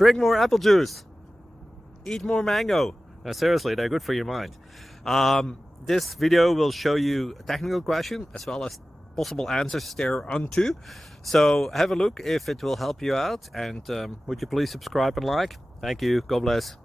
Drink more apple juice. Eat more mango. No, seriously, they're good for your mind. This video will show you a technical question as well as possible answers thereunto. So have a look if it will help you out, and would you please subscribe and like? Thank you. God bless.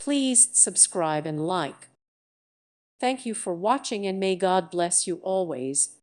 Please subscribe and like. Thank you for watching, and may God bless you always.